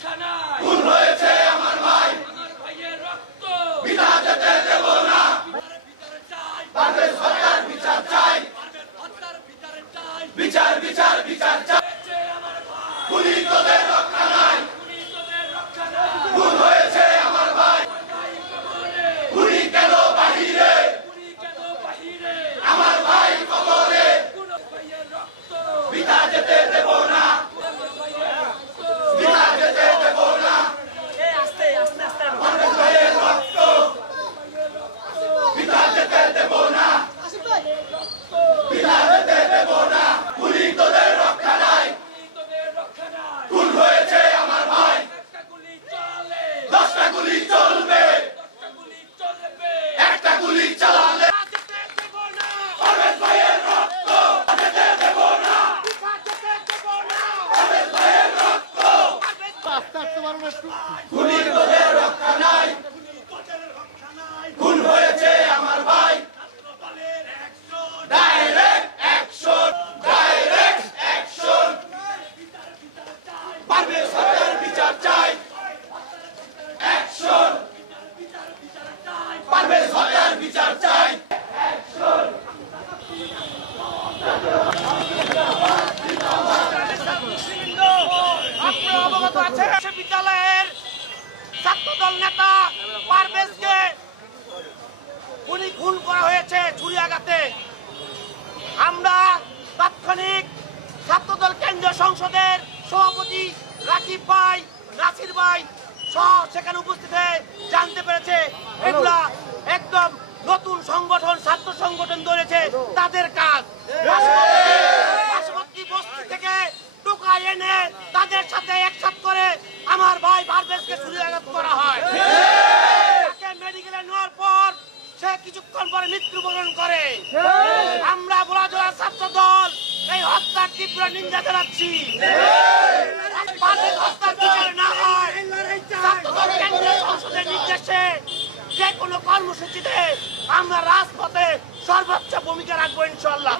রক্ষা নাই। খুন হয়েছে আমার ভাই, আমার ভাইয়ের রক্ত বিনা যেতে দেব না। বিচারে চাই, পারভেজ হত্যার বিচার চাই, হত্যার বিচারে চাই। বিচার বিচার বিচার চাই। হয়েছে আমার ভাই, খুনি তোদের রক্ষা নাই, খুনি তোদের রক্ষা নাই। খুন হয়েছে আমার ভাই, ভাই কবরে, খুনি কেন বাহিরে, খুনি কেন বাহিরে? আমার ভাই কবরে, কোন ভাইয়ের রক্ত, বিনা যেতে দেব না, আমার ভাইয়ের রক্ত। বিনা যেতে দেব না। পারভেজ ভাইয়ের রক্ত, বিনা যেতে দেব না, বিনা যেতে দেব না। খুনি তোদের রক্ষা নাই, খুনি তোদের রক্ষা নাই। খুন হয়েছে আমার ভাই, একটা গুলি চলে, 10টা গুলি চলবে, 10টা গুলি চলবে। একটা গুলি চালালে যেতে দেব না, পারভেজ ভাইয়ের রক্ত যেতে দেব না, যেতে দেব না। পারভেজ ভাইয়ের রক্ত। খুনি তোদের রক্ষা নাই, খুন হয়েছে আমার ভাই, দলের একজন direct action, direct action. Parvez হত্যার বিচার চাই, অ্যাকশন। পারভেজ হত্যার বিচার চাই, অ্যাকশন। আপনারা অবগত আছেন বিশ্ববিদ্যালয়ের ছাত্রদল নেতা পারভেজকে খুন করা হয়েছে ছুরি আঘাতে। আমরা তাৎক্ষণিক ছাত্রদল কেন্দ্রীয় সংসদের সভাপতি রাকিব ভাই, নাসির ভাই সহ সেখানে উপস্থিত হয়ে জানতে পেরেছে এগুলা একদম নতুন সংগঠন, ছাত্র সংগঠন ধরেছে তাদের কাজ। পার্শ্ববর্তী বস্তি থেকে টোকা এনে তাদের সাথে একসাথ করে আমার ভাই পারভেজকে ছুরিয়াঘাত করা হয়। তাকে মেডিকেলে নেওয়ার পর সে কিছুক্ষণ পরে মৃত্যুবরণ করে। আমরা বোলাজোড়া ছাত্র দল এই হত্যার তীব্র নিন্দা জানাচ্ছি। পারভেজ হত্যার বিচার না হয় ছাত্রদল কেন্দ্রীয় সংসদের নির্দেশে যে কোনো কর্মসূচিতে আমরা রাজপথে সর্বোচ্চ ভূমিকা রাখবো ইনশাআল্লাহ।